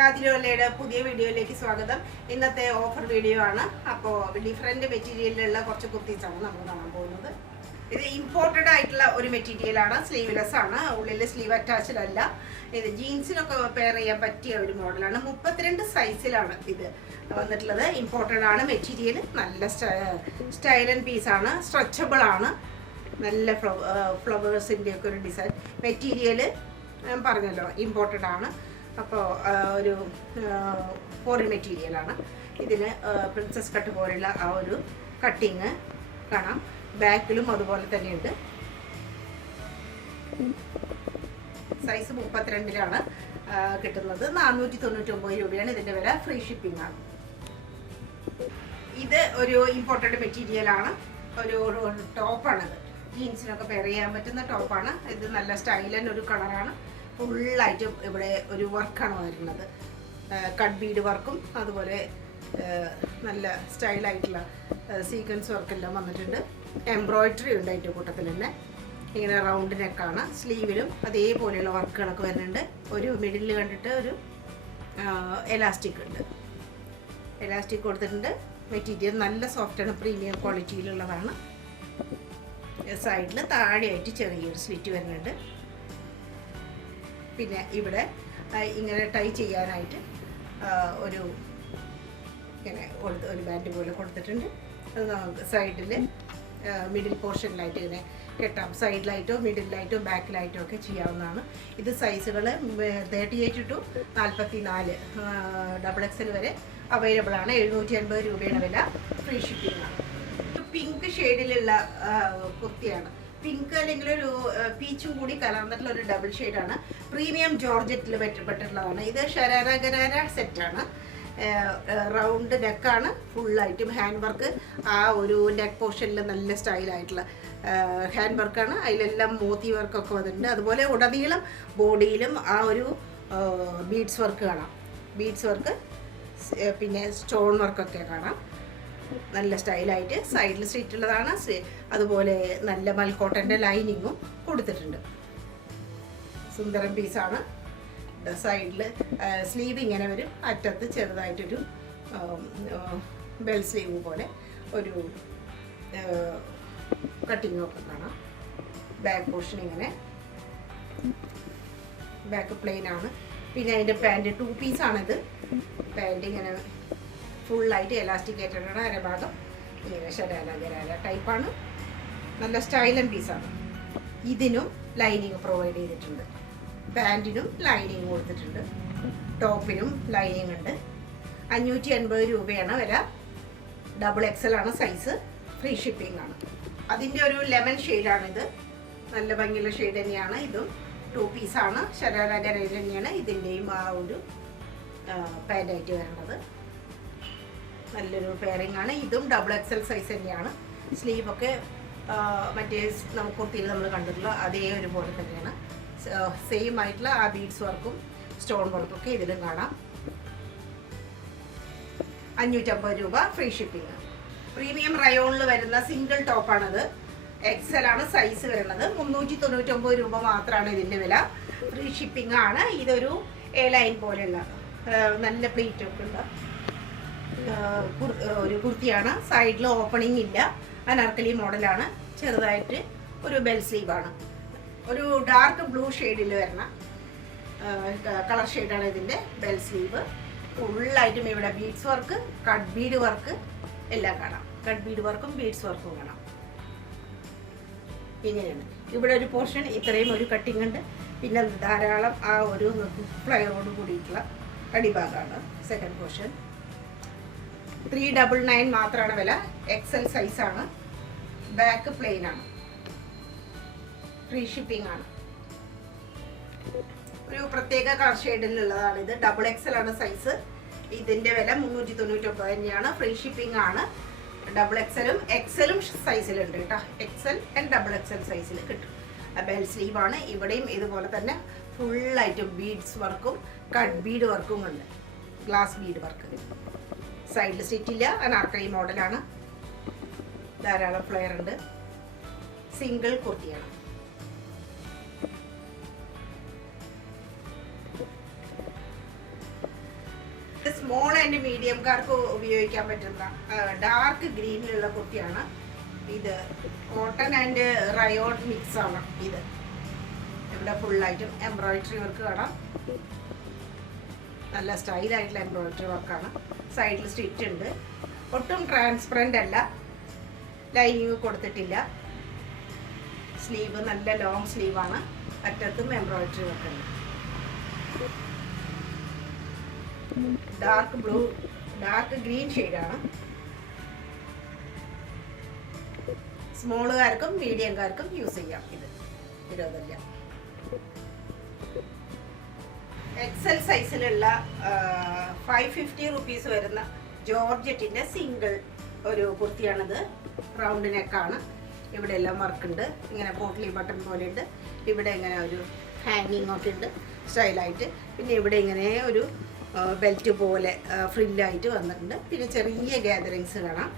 കാതിലോലയുടെ പുതിയ വീഡിയോയിലേക്ക് സ്വാഗതം. ഇന്നത്തെ ഓഫർ വീഡിയോ ആണ്. അപ്പോൾ ഡിഫറെൻറ്റ് മെറ്റീരിയലിലുള്ള കുറച്ച് കുർത്തീസാണ് നമ്മൾ കാണാൻ പോകുന്നത്. ഇത് ഇമ്പോർട്ടഡ് ആയിട്ടുള്ള ഒരു മെറ്റീരിയലാണ്. സ്ലീവ്ലെസ് ആണ്, ഉള്ളിൽ സ്ലീവ് അറ്റാച്ച്ഡ് അല്ല. ഇത് ജീൻസിനൊക്കെ പെയർ ചെയ്യാൻ പറ്റിയ ഒരു മോഡലാണ്. 32 സൈസിലാണ് ഇത് വന്നിട്ടുള്ളത്. ഇമ്പോർട്ടഡ് ആണ് മെറ്റീരിയൽ. നല്ല സ്റ്റൈൽ ആൻഡ് പീസാണ്, സ്ട്രെച്ചബിൾ ആണ്. നല്ല ഫ്ലവേഴ്സിൻ്റെ ഒക്കെ ഒരു ഡിസൈൻ. മെറ്റീരിയൽ ഞാൻ പറഞ്ഞല്ലോ ഇമ്പോർട്ടഡ് ആണ്. അപ്പോൾ ഒരു ഫോറിൻ മെറ്റീരിയലാണ്. ഇതിന് പ്രിൻസസ് കട്ട് പോലുള്ള ആ ഒരു കട്ടിങ് കാണാം. ബാക്കിലും അതുപോലെ തന്നെയുണ്ട്. സൈസ് 32-ലാണ് കിട്ടുന്നത്. 499 രൂപയാണ് ഇതിൻ്റെ വില. ഫ്രീ ഷിപ്പിംഗ് ആണ്. ഇത് ഒരു ഇമ്പോർട്ടഡ് മെറ്റീരിയലാണ്. ഒരു ടോപ്പാണിത്. ജീൻസിനൊക്കെ പെയർ ചെയ്യാൻ പറ്റുന്ന ടോപ്പാണ് ഇത്. നല്ല സ്റ്റൈലൻ ഒരു കളറാണ്. ഫുള്ളായിട്ടും ഇവിടെ ഒരു വർക്കാണ് വരുന്നത്. കട്ട് ബീഡ് വർക്കും അതുപോലെ നല്ല സ്റ്റൈലായിട്ടുള്ള സീക്വൻസ് വർക്കെല്ലാം വന്നിട്ടുണ്ട്. എംബ്രോയിഡറി ഉണ്ട് അതിൻ്റെ കൂട്ടത്തിൽ തന്നെ. ഇങ്ങനെ റൗണ്ട് നെക്കാണ്. സ്ലീവിലും അതേപോലെയുള്ള വർക്കുകളൊക്കെ വരുന്നുണ്ട്. ഒരു മിഡിൽ കണ്ടിട്ട് ഒരു എലാസ്റ്റിക് ഉണ്ട്. എലാസ്റ്റിക് കൊടുത്തിട്ടുണ്ട്. മെറ്റീരിയൽ നല്ല സോഫ്റ്റാണ്, പ്രീമിയം ക്വാളിറ്റിയിലുള്ളതാണ്. സൈഡിൽ താഴെയായിട്ട് ചെറിയൊരു സ്ലിറ്റ് വരുന്നുണ്ട്. പിന്നെ ഇവിടെ ഇങ്ങനെ ടൈ ചെയ്യാനായിട്ട് ഒരു ഇങ്ങനെ ഒരു ബാൻഡ് പോലെ കൊടുത്തിട്ടുണ്ട്. അത് നമുക്ക് സൈഡിൽ മിഡിൽ പോർഷനിലായിട്ട് ഇങ്ങനെ കെട്ടാം. സൈഡിലായിട്ടോ മിഡിലായിട്ടോ ബാക്കിലായിട്ടോ ഒക്കെ ചെയ്യാവുന്നതാണ്. ഇത് സൈസുകൾ 38 to 44 XXL വരെ അവൈലബിൾ ആണ്. 780 രൂപയുടെ വില. ഫ്രീ ഷിപ്പിംഗ് ആണ്. പിങ്ക് ഷെയ്ഡിലുള്ള കുർത്തിയാണ്. പിങ്ക് അല്ലെങ്കിൽ ഒരു പീച്ചും കൂടി കലർന്നിട്ടുള്ള ഒരു ഡബിൾ ഷെയ്ഡാണ്. പ്രീമിയം ജോർജറ്റിൽ പെട്ടിട്ടുള്ളതാണ്. ഇത് ഷരാര ഗരാര സെറ്റാണ്. റൗണ്ട് നെക്കാണ്. ഫുള്ളായിട്ടും ഹാൻഡ് വർക്ക്. ആ ഒരു നെക്ക് പോർഷനിൽ നല്ല സ്റ്റൈലായിട്ടുള്ള ഹാൻഡ് വർക്കാണ്. അതിലെല്ലാം മോത്തി വർക്കൊക്കെ വന്നിട്ടുണ്ട്. അതുപോലെ ഉടനീളം ബോഡിയിലും ആ ഒരു ബീഡ്സ് വർക്ക് കാണാം. ബീഡ്സ് വർക്ക് പിന്നെ സ്റ്റോൺ വർക്കൊക്കെ കാണാം. നല്ല സ്റ്റൈലായിട്ട് സൈഡിൽ സ്റ്റിച്ച് ഉള്ളതാണ്. അതുപോലെ നല്ല മൽക്കോട്ടൻ്റെ ലൈനിങ്ങും കൊടുത്തിട്ടുണ്ട്. സുന്ദരം പീസാണ്. സൈഡിൽ സ്ലീവ് ഇങ്ങനെ വരും. അറ്റത്ത് ചെറുതായിട്ടൊരു ബെൽ സ്ലീവ് പോലെ ഒരു കട്ടിങ്ങൊക്കെ കാണാം. ബാക്ക് പോർഷൻ ഇങ്ങനെ, ബാക്ക് പ്ലെയിൻ ആണ്. പിന്നെ അതിൻ്റെ പാൻറ്റ് 2 പീസാണിത്. പാൻറ്റ് ഇങ്ങനെ ഫുള്ളായിട്ട് എലാസ്റ്റിക്കേറ്റഡാണ്. അരഭാഗം ഇങ്ങനെ ശരാല ഗരാല ടൈപ്പാണ്. നല്ല സ്റ്റൈലൻ പീസാണ്. ഇതിനും ലൈനിങ് പ്രൊവൈഡ് ചെയ്തിട്ടുണ്ട്. പാൻറ്റിനും ലൈനിങ് കൊടുത്തിട്ടുണ്ട്. ടോപ്പിനും ലൈനിങ് ഉണ്ട്. 580 രൂപയാണ് വില. ഡബിൾ XL ആണ് സൈസ്. ഫ്രീ ഷിപ്പിംഗ് ആണ്. അതിൻ്റെ ഒരു ലെമൺ ഷെയ്ഡാണിത്. നല്ല ഭംഗിയുള്ള ഷെയ്ഡ് തന്നെയാണ്. ഇതും 2 പീസാണ്. ശരാല ഗരാല തന്നെയാണ് ഇതിൻ്റെയും ആ ഒരു പാൻറ്റായിട്ട് വരുന്നത്. നല്ലൊരു പെയറിംഗ് ആണ്. ഇതും ഡബിൾ XL സൈസ് തന്നെയാണ്. സ്ലീവൊക്കെ മറ്റേ നമുക്ക് കുർത്തിയിൽ നമ്മൾ കണ്ടിട്ടുള്ള അതേ ഒരുപോലെ തന്നെയാണ്. സെയിം ആയിട്ടുള്ള ആ ബീഡ്സ് വർക്കും സ്റ്റോൺ വർക്കൊക്കെ ഇതിലും കാണാം. 550 രൂപ. Free shipping. പ്രീമിയം റയോണിൽ വരുന്ന സിംഗിൾ ടോപ്പാണത്. XL ആണ് സൈസ് വരുന്നത്. 399 രൂപ മാത്രമാണ് ഇതിൻ്റെ വില. ഫ്രീ ഷിപ്പിംഗ് ആണ്. ഇതൊരു എ ലൈൻ പോലെയുള്ള നല്ല പ്ലീറ്റ് ഒക്കെ ഉണ്ട് ഒരു കുർത്തിയാണ്. സൈഡിൽ ഓപ്പണിംഗ് ഇല്ല. അനാർക്കലി മോഡലാണ്. ചെറുതായിട്ട് ഒരു ബെൽ സ്ലീവാണ്. ഒരു ഡാർക്ക് ബ്ലൂ ഷെയ്ഡിൽ വരുന്ന കളർ ഷെയ്ഡാണ് ഇതിൻ്റെ ബെൽ സ്ലീവ്. ഫുള്ളായിട്ടും ഇവിടെ beads work, cut bead work എല്ലാം കാണാം. കട്ട് ബീഡ് വർക്കും ബീഡ്സ് വർക്കും കാണാം. ഇങ്ങനെയാണ്. ഇവിടെ ഒരു പോർഷൻ ഇത്രയും ഒരു കട്ടിങ് ഉണ്ട്. പിന്നെ ധാരാളം ആ ഒരു ഫ്ലയറോട് കൂടിയിട്ടുള്ള അടിഭാഗമാണ് സെക്കൻഡ് പോർഷൻ. 399 മാത്രമാണ് വില. XL സൈസാണ്. ബാക്ക് പ്ലെയിൻ ആണ്. ഫ്രീ ഷിപ്പിംഗ് ആണ്. ഒരു പ്രത്യേക കളർ ഷെയ്ഡിലുള്ളതാണ് ഇത്. ഡബിൾ XL ആണ് സൈസ്. ഇതിൻ്റെ വില 399 തന്നെയാണ്. ഫ്രീ ഷിപ്പിംഗ് ആണ്. ഡബിൾ XLും XLും സൈസിലുണ്ട് കേട്ടോ. XL ആൻഡ് ഡബിൾ XL സൈസിൽ കിട്ടും. ബെൽ സ്ലീവാണ്. ഇവിടെയും ഇതുപോലെ തന്നെ ഫുള്ളായിട്ടും ബീഡ്സ് വർക്കും കട്ട് ബീഡ് വർക്കും ഉണ്ട്. Glass Bede work. സൈഡിൽ സ്റ്റിച്ചില്ല. അനാർക്കലി മോഡലാണ്. ധാരാളം ഫ്ലെയർ ഉണ്ട്. സിംഗിൾ കുർത്തിയാണ്. സ്മോൾ ആൻഡ് മീഡിയംകാർക്ക് ഉപയോഗിക്കാൻ പറ്റുന്ന ഡാർക്ക് ഗ്രീനിലുള്ള കുർത്തിയാണ് ഇത്. കോട്ടൺ ആൻഡ് റയോൺ മിക്സ് ആണ് ഇത്. ഇവിടെ ഫുള്ളായിട്ടും എംബ്രോയിഡറി വർക്ക് കാണാം. നല്ല സ്റ്റൈലായിട്ടുള്ള എംബ്രോയിഡറി വർക്കാണ്. സൈഡിൽ സ്റ്റിച്ച് ഉണ്ട്. ഒട്ടും ട്രാൻസ്പെറൻ്റ് അല്ല. ലൈനിങ് കൊടുത്തിട്ടില്ല. സ്ലീവ് നല്ല ലോങ് സ്ലീവാണ്. അറ്റത്തും എംബ്രോയിഡറി വർക്ക് ഉണ്ട്. ഡാർക്ക് ഗ്രീൻ ഷെയ്ഡാണ്. സ്മോളുകാർക്കും മീഡിയംകാർക്കും യൂസ് ചെയ്യാം. ഇത് വിരോധമില്ല. എക്സൽ സൈസിലുള്ള 550 റുപ്പീസ് വരുന്ന ജോർജറ്റിന്റെ സിംഗിൾ ഒരു കുർത്തിയാണിത്. റൗണ്ട് നെക്കാണ്. ഇവിടെ എല്ലാം വർക്കുണ്ട്. ഇങ്ങനെ പോട്ട്ലി ബട്ടൺ പോലെ ഉണ്ട്. ഇവിടെ ഇങ്ങനെ ഒരു ഹാങ്ങിങ് ഒക്കെ ഉണ്ട് സ്റ്റൈലായിട്ട്. പിന്നെ ഇവിടെ ഇങ്ങനെ ഒരു ബെൽറ്റ് പോലെ ഫ്രില്ലായിട്ട് വന്നിട്ടുണ്ട്. പിന്നെ ചെറിയ ഗാദറിങ്സ് കാണാം.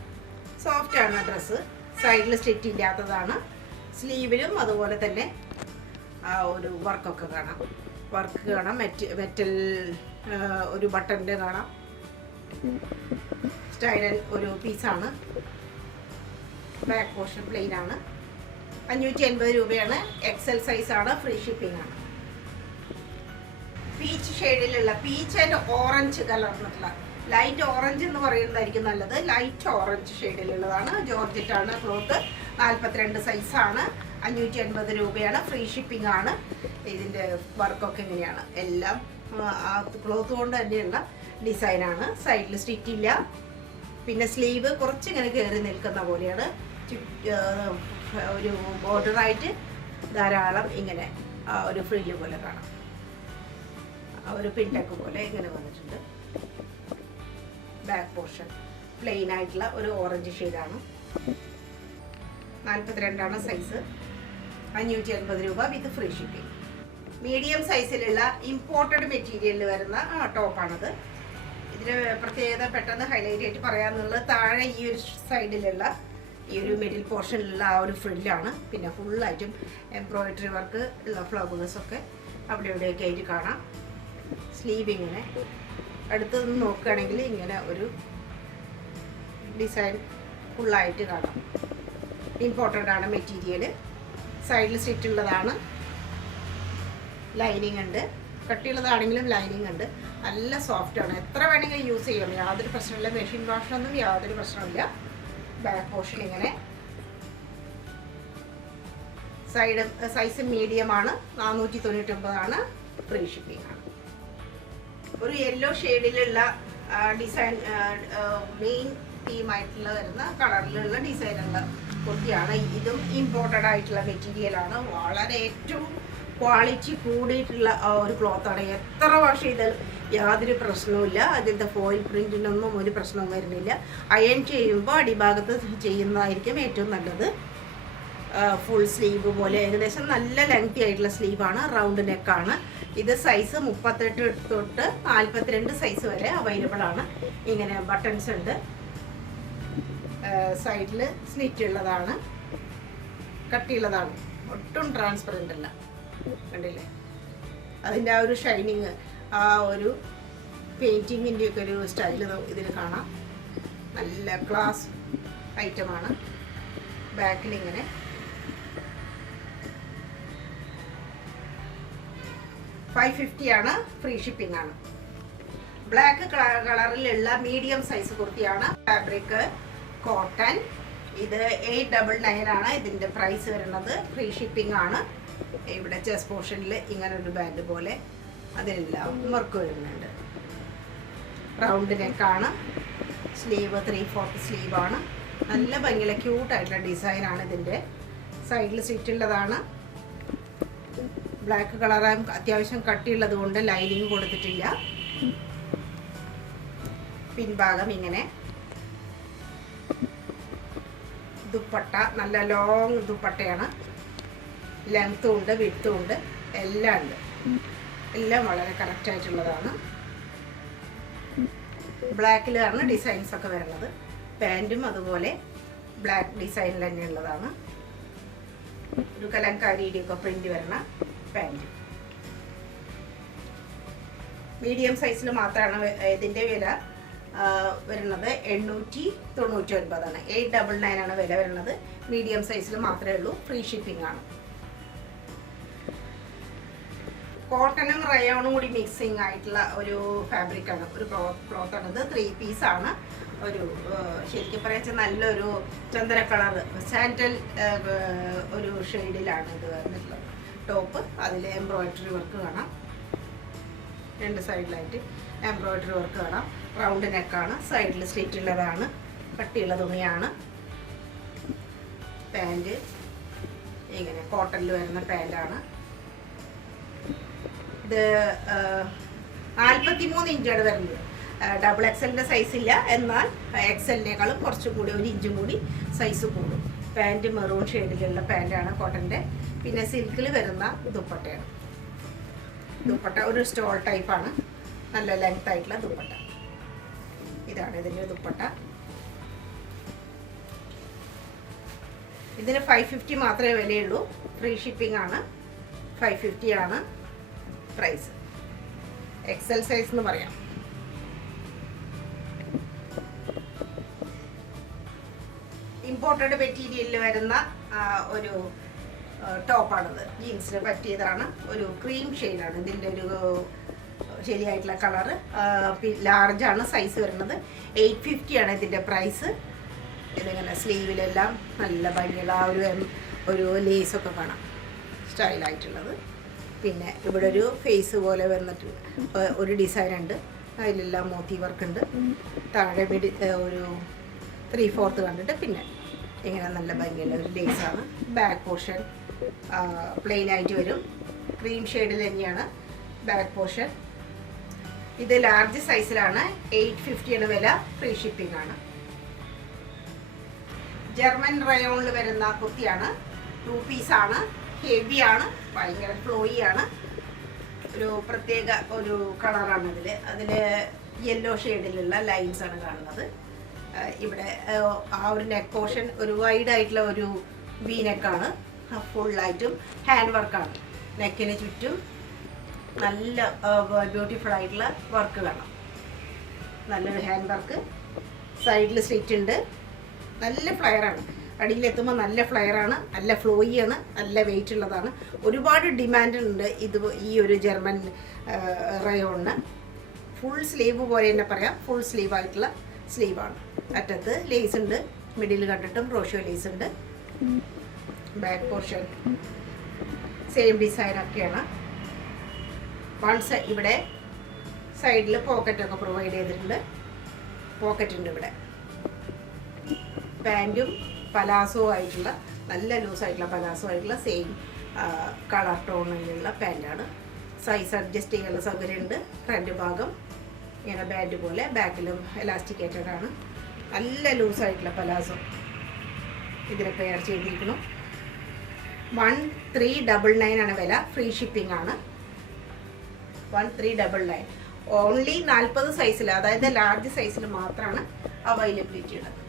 സോഫ്റ്റാണ് ഡ്രസ്സ്. സൈഡിൽ സ്റ്റിച്ച് ഇല്ലാത്തതാണ്. സ്ലീവിലും അതുപോലെ തന്നെ ഒരു വർക്കൊക്കെ കാണാം. വർക്ക് കാണാം. മെറ്റൽ ഒരു ബട്ടൻ്റെ കാണാം. സ്റ്റൈലൻ ഒരു പീസാണ്. ബാക്ക് പോർഷൻ പ്ലെയിൻ ആണ്. 580 രൂപയാണ്. എക്സൽ സൈസാണ്. ഫ്രീ ഷിപ്പിംഗ് ആണ്. പീച്ച് ഷെയ്ഡിലുള്ള പീച്ച് ആൻഡ് ഓറഞ്ച് കളറിലുള്ള ലൈറ്റ് ഓറഞ്ച് എന്ന് പറയുന്നതായിരിക്കും നല്ലത്. ലൈറ്റ് ഓറഞ്ച് ഷെയ്ഡിലുള്ളതാണ്. ജോർജറ്റാണ് ക്ലോത്ത്. 42 സൈസാണ്. 580 രൂപയാണ്. ഫ്രീ ഷിപ്പിംഗ് ആണ്. ഇതിൻ്റെ വർക്കൊക്കെ ഇങ്ങനെയാണ്. എല്ലാം ആ ക്ലോത്ത് കൊണ്ട് തന്നെയുള്ള ഡിസൈനാണ്. സൈഡിൽ സ്റ്റിച്ച് ഇല്ല. പിന്നെ സ്ലീവ് കുറച്ചിങ്ങനെ കയറി നിൽക്കുന്ന പോലെയാണ്. ഒരു ബോർഡറായിട്ട് ധാരാളം ഇങ്ങനെ ഒരു ഫ്രില്ല് പോലെ കാണാം. ഒരു പിൻടക്ക് പോലെ ഇങ്ങനെ വന്നിട്ടുണ്ട്. ബാക്ക് പോർഷൻ പ്ലെയിൻ ആയിട്ടുള്ള ഒരു ഓറഞ്ച് ഷെയ്ഡാണ്. 42 സൈസ്. 580 രൂപ വിത്ത് ഫ്രീ ഷിപ്പിംഗ്. മീഡിയം സൈസിലുള്ള ഇമ്പോർട്ടഡ് മെറ്റീരിയലിൽ വരുന്ന ടോപ്പാണിത്. ഇതിന് പ്രത്യേകത പെട്ടെന്ന് ഹൈലൈറ്റ് ആയിട്ട് പറയാമെന്നുള്ളത് താഴെ ഈ ഒരു സൈഡിലുള്ള ഈ ഒരു മിഡിൽ പോർഷനിലുള്ള ആ ഒരു ഫ്രില്ലാണ്. പിന്നെ ഫുള്ളായിട്ടും എംബ്രോയിഡറി വർക്ക് ഉള്ള ഫ്ലവേഴ്സൊക്കെ അവിടെ ഇവിടെയൊക്കെ ആയിട്ട് കാണാം. സ്ലീവ് ഇങ്ങനെ അടുത്ത് നിന്ന് നോക്കുകയാണെങ്കിൽ ഇങ്ങനെ ഒരു ഡിസൈൻ ഫുള്ളായിട്ട് കാണാം. ഇമ്പോർട്ടൻ്റ് ആണ് മെറ്റീരിയൽ. സൈഡിൽ സ്റ്റിച്ച് ഉള്ളതാണ്. ലൈനിങ് ഉണ്ട്. കട്ടിയുള്ളതാണെങ്കിലും ലൈനിങ് ഉണ്ട്. നല്ല സോഫ്റ്റാണ്. എത്ര വേണമെങ്കിലും യൂസ് ചെയ്യാം. യാതൊരു പ്രശ്നമില്ല. മെഷീൻ വാഷിനൊന്നും യാതൊരു പ്രശ്നമില്ല. ബാക്ക് പോർഷൻ ഇങ്ങനെ. സൈസ് മീഡിയമാണ്. 499 ആണ്. ഫ്രീ ഷിപ്പിംഗ് ആണ്. ഒരു യെല്ലോ ഷെയ്ഡിലുള്ള ഡിസൈൻ മെയിൻ തീമായിട്ടുള്ള വരുന്ന കളറിലുള്ള ഡിസൈനുള്ള കുർത്തിയാണ്. ഇതും ഇമ്പോർട്ടഡ് ആയിട്ടുള്ള മെറ്റീരിയലാണ്. വളരെ ഏറ്റവും ക്വാളിറ്റി കൂടിയിട്ടുള്ള ഒരു ക്ലോത്താണ്. എത്ര വാഷ് ചെയ്താൽ യാതൊരു പ്രശ്നവുമില്ല. അതിൻ്റെ ഫോയിൽ പ്രിൻറ്റിനൊന്നും ഒരു പ്രശ്നവും വരുന്നില്ല. അയൺ ചെയ്യുമ്പോൾ അടിഭാഗത്ത് ചെയ്യുന്നതായിരിക്കും ഏറ്റവും നല്ലത്. ഫുൾ സ്ലീവ് പോലെ ഏകദേശം നല്ല ലെങ്തി ആയിട്ടുള്ള സ്ലീവാണ്. റൗണ്ട് നെക്കാണ്. ഇത് സൈസ് 38 തൊട്ട് 42 സൈസ് വരെ അവൈലബിൾ ആണ്. ഇങ്ങനെ ബട്ടൺസ് ഉണ്ട്. സൈഡിൽ സ്ലിറ്റ് ഉള്ളതാണ്. കട്ടിയുള്ളതാണ്. ഒട്ടും ട്രാൻസ്പെറൻ്റ് അല്ല. കണ്ടില്ലേ? അതിൻ്റെ ആ ഒരു ഷൈനിങ്, ആ ഒരു പെയിൻറ്റിങ്ങിൻ്റെ ഒക്കെ ഒരു സ്റ്റൈൽ ഇതിൽ കാണാം. നല്ല ക്ലാസ് ഐറ്റമാണ്. ബാക്കിൽ ഇങ്ങനെ $550 ആണ്. ഫ്രീ ഷിപ്പിംഗ് ആണ്. ബ്ലാക്ക് കളറിലുള്ള മീഡിയം സൈസ് കുർത്തിയാണ്. Fabric cotton. ഇത് 899 ആണ് ഇതിൻ്റെ പ്രൈസ് വരുന്നത്. ഫ്രീ ഷിപ്പിംഗ് ആണ്. ഇവിടെ ചെസ്റ്റ് പോർഷനിൽ ഇങ്ങനെ ഒരു ബാൻഡ് പോലെ അതിലെല്ലാം വർക്ക് വരുന്നുണ്ട്. റൗണ്ട് നെക്കാണ്. സ്ലീവ് 3/4 സ്ലീവാണ്. നല്ല ഭംഗിയുള്ള ക്യൂട്ടായിട്ടുള്ള ഡിസൈനാണ് ഇതിൻ്റെ. സൈഡിൽ സ്റ്റിച്ച് ഉള്ളതാണ്. ബ്ലാക്ക് കളറായും അത്യാവശ്യം കട്ടിയുള്ളത് കൊണ്ട് ലൈനിങ് കൊടുത്തിട്ടില്ല. പിൻഭാഗം ഇങ്ങനെ. ദുപ്പട്ട നല്ല ലോങ് ദുപ്പട്ടയാണ്. ലെങ്ത്തും ഉണ്ട്, വിഡ്ത്തും ഉണ്ട്, എല്ലാം ഉണ്ട്. എല്ലാം വളരെ കറക്റ്റായിട്ടുള്ളതാണ്. ബ്ലാക്കിലാണ് ഡിസൈൻസ് ഒക്കെ വരുന്നത്. പാൻറ്റും അതുപോലെ ബ്ലാക്ക് ഡിസൈനിൽ തന്നെ ഉള്ളതാണ്. ഒരു കലങ്കാരിയുടെയൊക്കെ പ്രിന്റ് വരുന്ന പാൻറ്റ്. മീഡിയം സൈസിൽ മാത്രമാണ് ഇതിൻ്റെ വില വരുന്നത് 899 899 ആണ് വില വരുന്നത്. മീഡിയം സൈസിൽ മാത്രമേ ഉള്ളൂ. ഫ്രീ ഷിപ്പിംഗ് ആണ്. കോട്ടണും റയോണും കൂടി മിക്സിങ് ആയിട്ടുള്ള ഒരു ഫാബ്രിക്കാണ്, ഒരു ക്ലോത്ത് ആണ്. ഇത് 3 പീസാണ്. ഒരു ശരിക്കും പറയാച്ചാൽ നല്ലൊരു ചന്ദന കളർ സാൻഡൽ ഒരു ഷെയ്ഡിലാണ് ഇത് വന്നിട്ടുള്ളത്. ടോപ്പ് അതിൽ എംബ്രോയിഡറി വർക്ക് കാണാം, 2 സൈഡിലായിട്ട് എംബ്രോയിഡറി വർക്ക് കാണാം. റൗണ്ട് നെക്കാണ്, സൈഡിൽ സ്ലിറ്റ് ഉള്ളതാണ്, കട്ടിയുള്ള തുണിയാണ്. പാൻറ് ഇങ്ങനെ കോട്ടണിൽ വരുന്ന പാൻറ്റാണ്. ഇത് 43 ഇഞ്ചാണ് വരുന്നത്. ഡബിൾ എക്സലിൻ്റെ സൈസ് ഇല്ല, എന്നാൽ എക്സലിനേക്കാളും കുറച്ചും കൂടി 1 ഇഞ്ചും കൂടി സൈസ് കൂടും. പാൻറ് മെറൂൺ ഷെയ്ഡിലുള്ള പാൻറ്റാണ് കോട്ടൻ്റെ. പിന്നെ സിൽക്കിൽ വരുന്ന ദുപ്പട്ടയാണ്. ദുപ്പട്ട ഒരു സ്റ്റോൾ ടൈപ്പാണ്, നല്ല ലെങ്ത് ആയിട്ടുള്ള ദുപ്പട്ട. ഇതാണ് ഇതിൻ്റെ ദുപ്പട്ട. ഇതിന് 550 മാത്രമേ വിലയുള്ളൂ. ഫ്രീ ഷിപ്പിംഗ് ആണ്. 550 ആണ് പ്രൈസ്. എക്സൽ സൈസ് എന്ന് പറയാം. ഇമ്പോർട്ടഡ് മെറ്റീരിയലിൽ വരുന്ന ഒരു ടോപ്പാണിത്. ജീൻസിന് പറ്റിയതാണ്. ഒരു ക്രീം ഷെയ്ഡാണ് ഇതിൻ്റെ ഒരു ശരിയായിട്ടുള്ള കളറ്. ലാർജാണ് സൈസ് വരുന്നത്. 850 ആണ് ഇതിൻ്റെ പ്രൈസ്. ഇതിങ്ങനെ സ്ലീവിലെല്ലാം നല്ല ഭംഗിയുള്ള ഒരു ലേസൊക്കെ കാണാം, സ്റ്റൈലായിട്ടുള്ളത്. പിന്നെ ഇവിടെ ഒരു ഫേസ് പോലെ വന്നിട്ടുണ്ട്, ഒരു ഡിസൈൻ ഉണ്ട്. അതിലെല്ലാം മോത്തി വർക്ക് ഉണ്ട്. താഴെ ഒരു 3/4 കണ്ടിട്ട് പിന്നെ ഇങ്ങനെ നല്ല ഭംഗിയുള്ള ഒരു ലേസാണ്. ബാക്ക് പോർഷൻ പ്ലെയിൻ ആയിട്ട് വരും. ക്രീം ഷെയ്ഡിൽ തന്നെയാണ് ബാക്ക് പോർഷൻ. ഇത് ലാർജ് സൈസിലാണ്. 850 ആണ് വില. ഫ്രീ ഷിപ്പിംഗ് ആണ്. ജർമ്മൻ റയോണിൽ വരുന്ന കുർത്തിയാണ്. 2 പീസാണ്. ഹെവിയാണ്, ഭയങ്കര ഫ്ലോയി ആണ്. ഒരു പ്രത്യേക ഒരു കളറാണ് അതിൽ യെല്ലോ ഷെയ്ഡിലുള്ള ലൈൻസ് ആണ് കാണുന്നത്. ഇവിടെ ഒരു നെക്ക് പോർഷൻ ഒരു വൈഡ് ആയിട്ടുള്ള ഒരു വി നെക്കാണ്. ഫുള്ളായിട്ടും ഹാൻഡ് വർക്കാണ്. നെക്കിന് ചുറ്റും നല്ല ബ്യൂട്ടിഫുൾ ആയിട്ടുള്ള വർക്ക് കാണാം. നല്ലൊരു ഹാൻഡ് വർക്ക്. സൈഡിൽ സ്ലിറ്റ് ഉണ്ട്. നല്ല ഫ്ലയറാണ്. അടിയിലെത്തുമ്പോൾ നല്ല ഫ്ലയറാണ്, നല്ല ഫ്ലോയിയാണ്, നല്ല വെയിറ്റ് ഉള്ളതാണ്. ഒരുപാട് ഡിമാൻഡ് ഉണ്ട് ഈ ഒരു ജർമ്മൻ റയോണിന്. ഫുൾ സ്ലീവ് പോലെ തന്നെ പറയാം. ഫുൾ സ്ലീവ് ആയിട്ടുള്ള സ്ലീവാണ്. അറ്റത്ത് ലേസ് ഉണ്ട്. മിഡിൽ കണ്ടിട്ടും റോഷ്യോ ലേസ് ഉണ്ട്. ബാക്ക് പോർഷൻ സെയിം ഡിസൈനൊക്കെയാണ്. ഇവിടെ സൈഡിൽ പോക്കറ്റൊക്കെ പ്രൊവൈഡ് ചെയ്തിട്ടുണ്ട്. പോക്കറ്റ് ഉണ്ട് ഇവിടെ. പാൻറ്റും പലാസോ ആയിട്ടുള്ള നല്ല ലൂസായിട്ടുള്ള പലാസോ ആയിട്ടുള്ള സെയിം കളർ ടോണിലുള്ള പാൻറ്റാണ്. സൈസ് അഡ്ജസ്റ്റ് ചെയ്യാനുള്ള സൗകര്യമുണ്ട്. ഫ്രണ്ട് ഭാഗം ഇങ്ങനെ ബാൻഡ് പോലെ, ബാക്കിലും എലാസ്റ്റിക്കേറ്റഡ് ആണ്. നല്ല ലൂസായിട്ടുള്ള പലാസോ ഇതിനെ പെയർ ചെയ്തിരിക്കണം. 1399 ആണ് വില. ഫ്രീ ഷിപ്പിംഗ് ആണ്. 1399 ഓൺലി 40 സൈസിൽ, അതായത് ലാർജ് സൈസിൽ മാത്രമാണ് അവൈലബിലിറ്റി ഉള്ളത്.